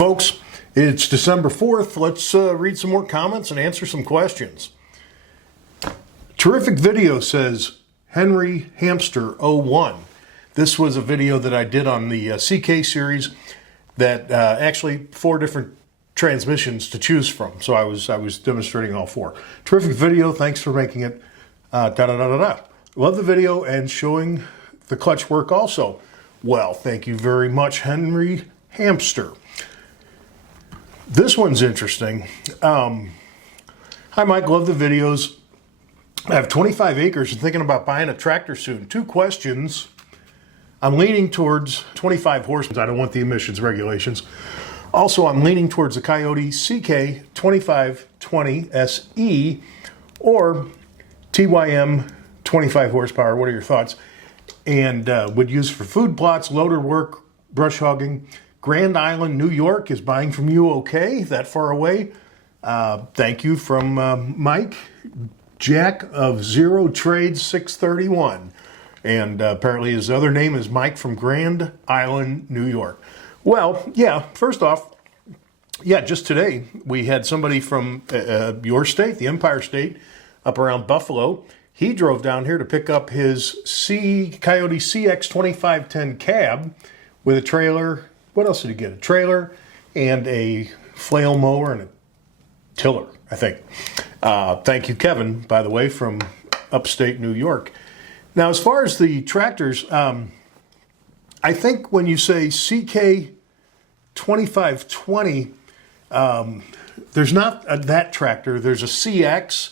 folks, it's December 4th. Let's read some more comments and answer some questions. Terrific video, says Henry Hamster 01. This was a video that I did on the CK series that actually 4 different transmissions to choose from. So I was demonstrating all 4. Terrific video. Thanks for making it. Love the video and showing the clutch work also. Well, thank you very much, Henry Hamster. This one's interesting. Hi, Mike. Love the videos. I have 25 acres and thinking about buying a tractor soon. 2 questions. I'm leaning towards 25 horsepower. I don't want the emissions regulations. Also, I'm leaning towards the Coyote CK 2520 SE or TYM 25 horsepower. What are your thoughts? And would use for food plots, loader work, brush hogging. Grand Island, New York is buying from you okay? That far away? Thank you from Mike, Jack of Zero Trades 631. And apparently his other name is Mike from Grand Island, New York. Well, yeah, first off, yeah, just today we had somebody from your state, the Empire State, up around Buffalo. He drove down here to pick up his Coyote CX 2510 cab with a trailer. What else did he get? A trailer and a flail mower and a tiller, I think. Thank you, Kevin, by the way, from upstate New York. Now, as far as the tractors, I think when you say CK 2520, there's not that tractor. There's a CX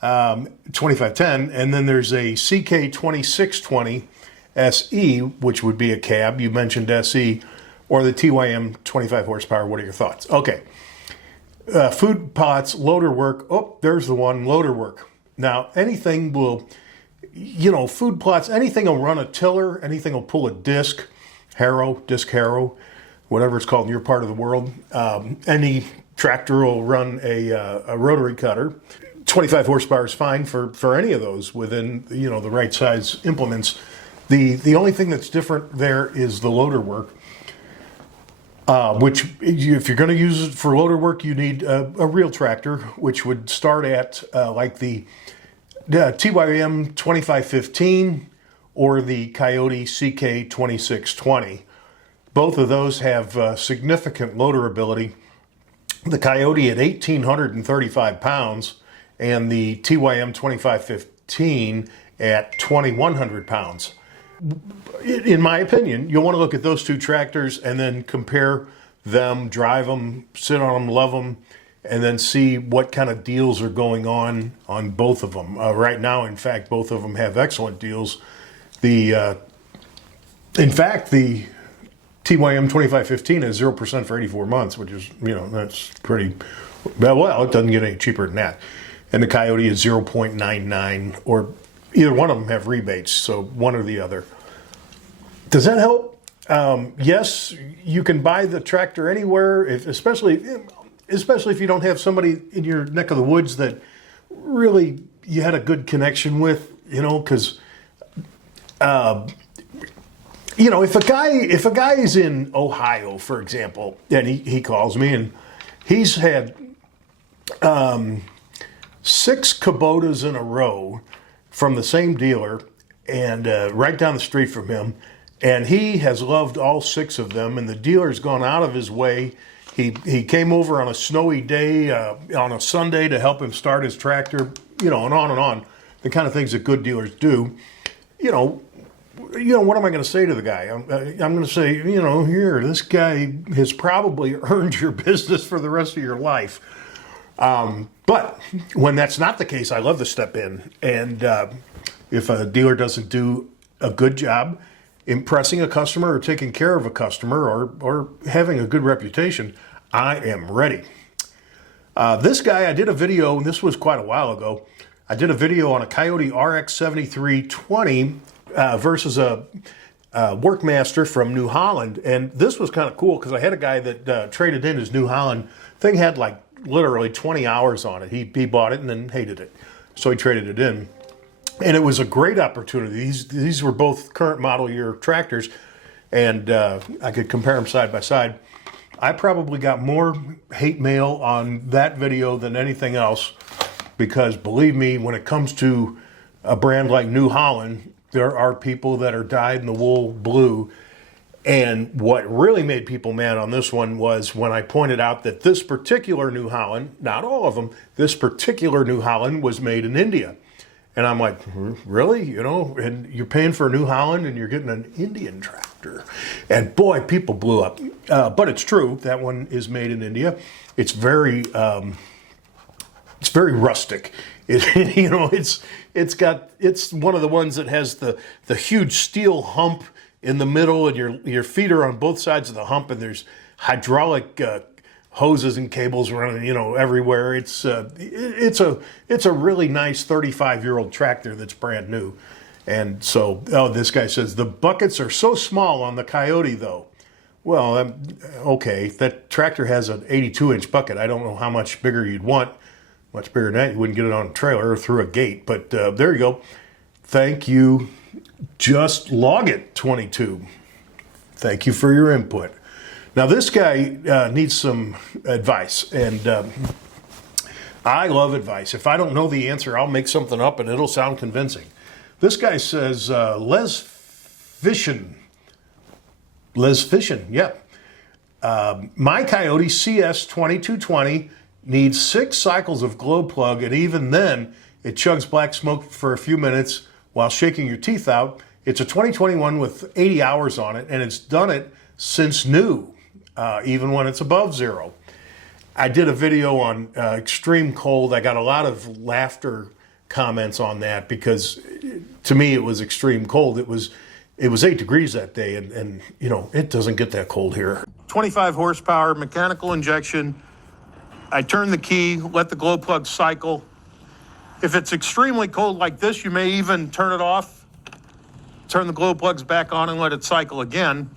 2510, and then there's a CK 2620 SE, which would be a cab. You mentioned SE. Or the TYM 25 horsepower. What are your thoughts? Okay. Food plots, loader work. Oh, there's the one, loader work. Now, anything will, food plots, anything will run a tiller, anything will pull a disc harrow, whatever it's called in your part of the world. Any tractor will run a rotary cutter. 25 horsepower is fine for any of those within, the right size implements. The only thing that's different there is the loader work. Which, if you're going to use it for loader work, you need a real tractor, which would start at like the TYM 2515 or the Coyote CK 2620. Both of those have significant loader ability. The Coyote at 1,835 pounds and the TYM 2515 at 2,100 pounds. In my opinion, you'll want to look at those 2 tractors and then compare them, drive them, sit on them, love them, and then see what kind of deals are going on both of them. Right now, in fact, both of them have excellent deals. In fact, the TYM 2515 is 0% for 84 months, which is, that's pretty, well, it doesn't get any cheaper than that. And the Coyote is 0.99, or either one of them have rebates, so one or the other. Does that help? Yes, you can buy the tractor anywhere, especially if you don't have somebody in your neck of the woods that really you had a good connection with, because, if a guy is in Ohio, for example, and he calls me and he's had 6 Kubotas in a row from the same dealer and right down the street from him, and he has loved all 6 of them, and the dealer's gone out of his way. He came over on a snowy day on a Sunday to help him start his tractor, and on and on, the kind of things that good dealers do. What am I going to say to the guy? I'm going to say, here, this guy has probably earned your business for the rest of your life. But when that's not the case, I love to step in. And if a dealer doesn't do a good job impressing a customer or taking care of a customer or having a good reputation, I am ready. This guy, I did a video, and this was quite a while ago. I did a video on a Coyote RX 7320 versus a Workmaster from New Holland. And this was kind of cool because I had a guy that traded in his New Holland. Thing had like literally 20 hours on it. He bought it and then hated it. So he traded it in. And it was a great opportunity. These were both current model year tractors, and I could compare them side by side. I probably got more hate mail on that video than anything else, because believe me, when it comes to a brand like New Holland, there are people that are dyed in the wool blue. And what really made people mad on this one was when I pointed out that this particular New Holland, not all of them, this particular New Holland was made in India. And I'm like, really? You know, and you're paying for a New Holland and you're getting an Indian tractor. And boy, people blew up. But it's true, that one is made in India. It's very rustic. You know, it's one of the ones that has the huge steel hump in the middle, and your feet are on both sides of the hump, and there's hydraulic hoses and cables running, you know, everywhere. It's a really nice 35-year-old tractor that's brand new. And so, this guy says the buckets are so small on the Coyote though. Well, okay, that tractor has an 82-inch bucket. I don't know how much bigger you'd want. Much bigger than that, you wouldn't get it on a trailer or through a gate. But there you go. Thank you. Just Log It 22. Thank you for your input. Now this guy needs some advice, and I love advice. If I don't know the answer, I'll make something up and it'll sound convincing. This guy says, Les Fishin, yeah. My Coyote CS2220 needs 6 cycles of glow plug, and even then, it chugs black smoke for a few minutes while shaking your teeth out. It's a 2021 with 80 hours on it, and it's done it since new, even when it's above zero. I did a video on extreme cold. I got a lot of laughter comments on that because to me it was extreme cold. It was 8 degrees that day, and you know, it doesn't get that cold here. 25 horsepower, mechanical injection. I turn the key, let the glow plug cycle. If it's extremely cold like this, you may even turn it off, turn the glow plugs back on and let it cycle again.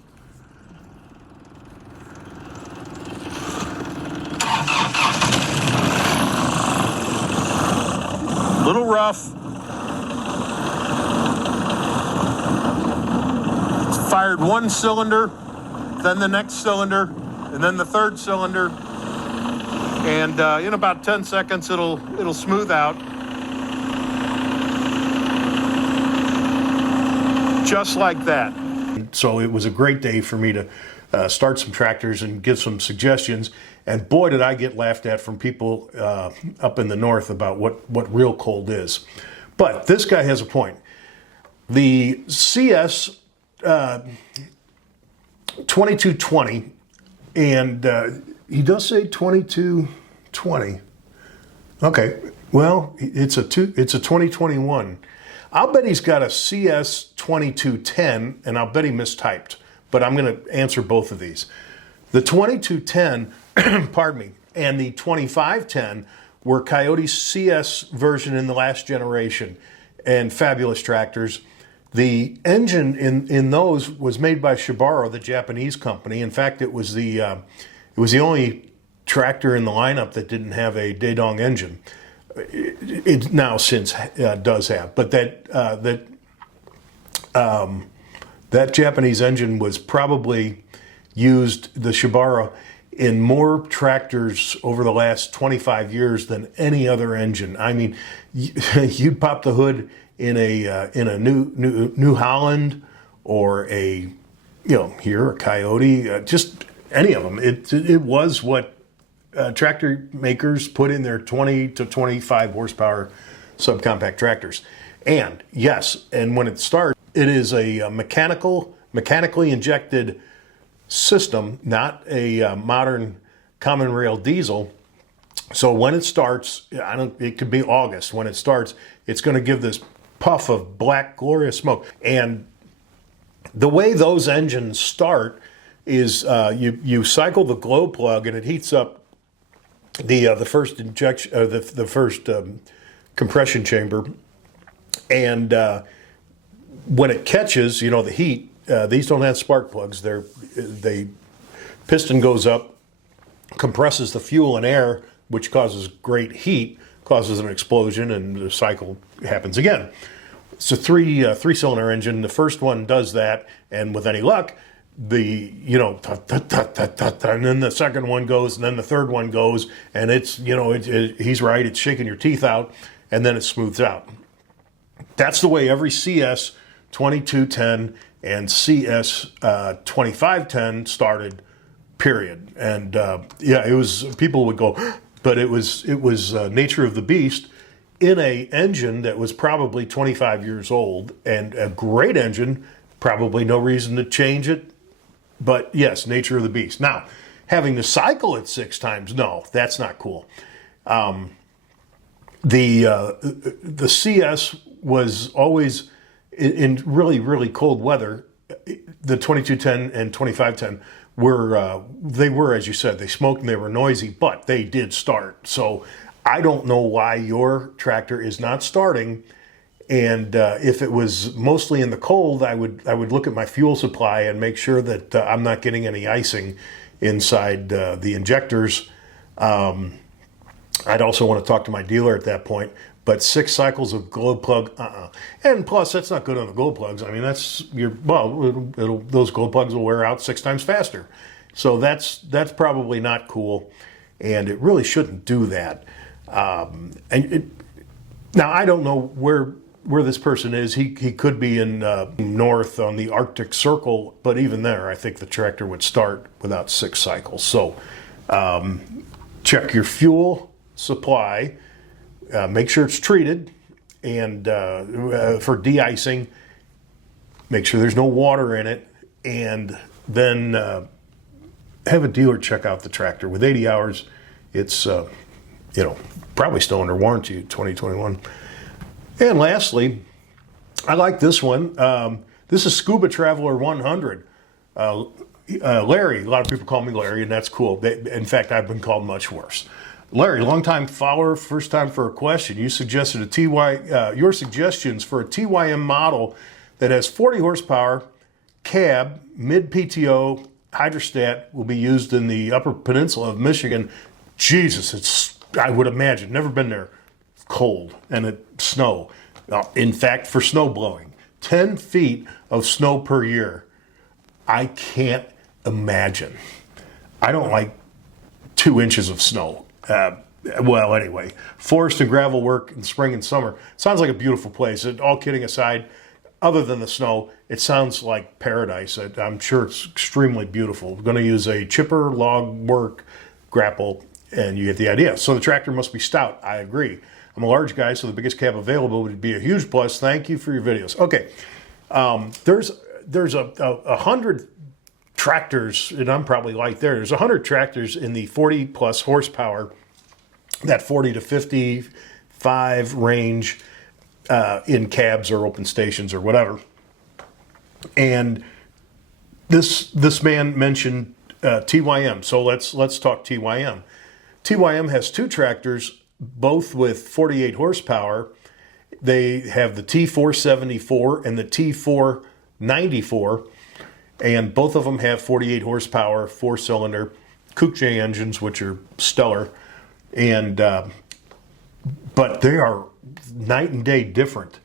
Little rough. It's fired one cylinder, then the next cylinder, and then the third cylinder. And in about 10 seconds, it'll smooth out. Just like that. So it was a great day for me to start some tractors and give some suggestions. And boy, did I get laughed at from people up in the north about what real cold is. But this guy has a point. The CS 2220, and he does say 2220. Okay, well, it's a 2021. I'll bet he's got a CS 2210, and I'll bet he mistyped, but I'm going to answer both of these. The 2210, pardon me, and the 2510 were Coyote's CS version in the last generation, and fabulous tractors. The engine in those was made by Shibaro, the Japanese company. In fact, it was the only tractor in the lineup that didn't have a Daedong engine. It now since does have, but that Japanese engine was probably used, the Shibaro, in more tractors over the last 25 years than any other engine. I mean, you'd pop the hood in a New Holland or a Coyote, just any of them. It was what tractor makers put in their 20 to 25 horsepower subcompact tractors. And yes, and when it starts, it is a mechanically injected system, not a modern common rail diesel. So when it starts, it could be August. When it starts, it's going to give this puff of black, glorious smoke. And the way those engines start is you cycle the glow plug and it heats up the first injection, the first compression chamber, and when it catches, the heat. These don't have spark plugs. They piston goes up, compresses the fuel and air, which causes great heat, causes an explosion, and the cycle happens again. It's a three-cylinder engine. The first one does that, and with any luck, and then the second one goes, and then the third one goes, and it's, he's right, it's shaking your teeth out, and then it smooths out. That's the way every CS 2210 and CS 2510 started, period. And it was, people would go, but it was nature of the beast in a engine that was probably 25 years old, and a great engine, probably no reason to change it. But yes, nature of the beast. Now, having to cycle it 6 times, no, that's not cool. The CS was always in really, really cold weather. The 2210 and 2510 were, as you said, they smoked and they were noisy, but they did start. So I don't know why your tractor is not starting. And if it was mostly in the cold, I would look at my fuel supply and make sure that I'm not getting any icing inside the injectors. I'd also want to talk to my dealer at that point. But 6 cycles of glow plug, And plus, that's not good on the glow plugs. I mean, those glow plugs will wear out 6 times faster. So that's probably not cool, and it really shouldn't do that. Now I don't know where this person is. He could be in north on the Arctic Circle, but even there, I think the tractor would start without 6 cycles. So check your fuel supply, make sure it's treated, and for de-icing, make sure there's no water in it, and then have a dealer check out the tractor. With 80 hours, it's probably still under warranty, 2021. And lastly, I like this one. This is Scuba Traveler 100. Larry, a lot of people call me Larry, and that's cool. In fact, I've been called much worse. Larry, longtime follower, first time for a question. You suggested your suggestions for a TYM model that has 40 horsepower, cab, mid-PTO, hydrostat, will be used in the Upper Peninsula of Michigan. Jesus, I would imagine, never been there, cold, and it snow. In fact, for snow blowing, 10 feet of snow per year. I can't imagine. I don't like 2 inches of snow. Well, anyway, forest and gravel work in spring and summer. Sounds like a beautiful place. All kidding aside, other than the snow, it sounds like paradise. I'm sure it's extremely beautiful. We're going to use a chipper, log work, grapple, and you get the idea. So the tractor must be stout. I agree. I'm a large guy, so the biggest cab available would be a huge plus. Thank you for your videos. Okay, there's 100 tractors, and I'm probably like there. There's 100 tractors in the 40 plus horsepower, that 40 to 55 range in cabs or open stations or whatever. And this man mentioned TYM, so let's talk TYM. TYM has 2 tractors, both with 48 horsepower. They have the T474 and the T494, and both of them have 48 horsepower, 4-cylinder Kukje engines, which are stellar. And but they are night and day different.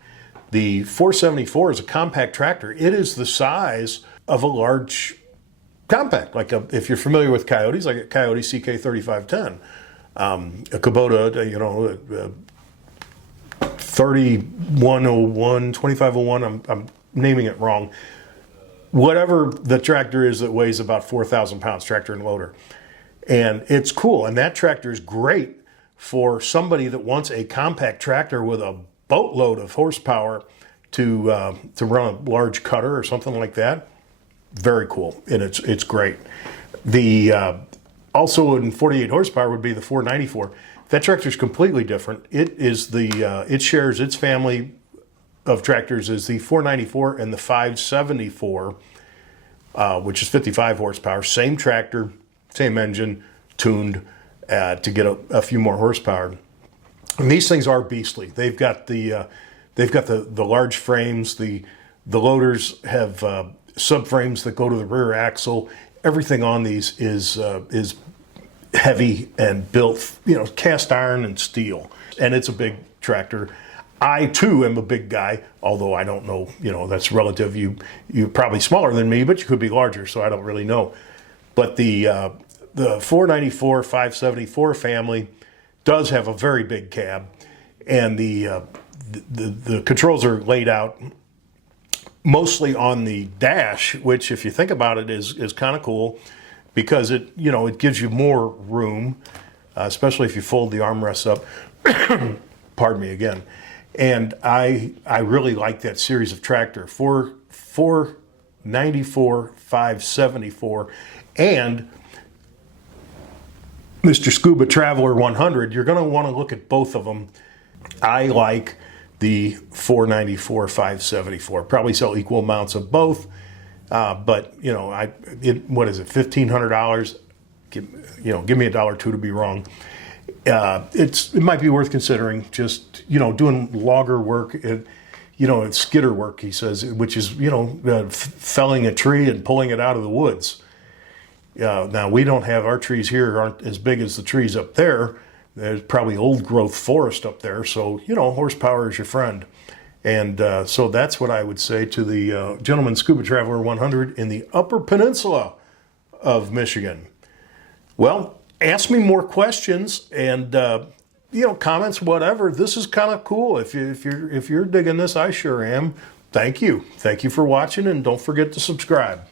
The 474 is a compact tractor. It is the size of a large compact, if you're familiar with Coyotes, like a Coyote CK3510. A Kubota, 3101, 2501, I'm naming it wrong. Whatever the tractor is that weighs about 4,000 pounds, tractor and loader. And it's cool. And that tractor is great for somebody that wants a compact tractor with a boatload of horsepower to run a large cutter or something like that. Very cool. And it's great. The also in 48 horsepower would be the 494. That tractor is completely different. It shares its family of tractors is the 494 and the 574, which is 55 horsepower. Same tractor, same engine, tuned to get a few more horsepower. And these things are beastly. They've got the large frames. The loaders have subframes that go to the rear axle. Everything on these is heavy and built, cast iron and steel. And it's a big tractor. I too am a big guy, although I don't know, that's relative. You're probably smaller than me, but you could be larger, so I don't really know. But the 494 574 family does have a very big cab, and the controls are laid out mostly on the dash, which, if you think about it, is kind of cool because it gives you more room, especially if you fold the armrests up. Pardon me again. And I really like that series of tractor, 494 574, and Mr. Scuba Traveler 100. You're going to want to look at both of them. I like the 494 574. Probably sell equal amounts of both, but what is it, $1,500? Give me $1 or $2 to be wrong. It might be worth considering. Just doing logger work, skidder work. He says, which is felling a tree and pulling it out of the woods. Now we don't have, our trees here aren't as big as the trees up there. There's probably old growth forest up there, so horsepower is your friend. And so that's what I would say to the Gentleman Scuba Traveler 100 in the Upper Peninsula of Michigan. Well, ask me more questions and comments, whatever. This is kind of cool. If you're digging this, I sure am. Thank you for watching, and don't forget to subscribe.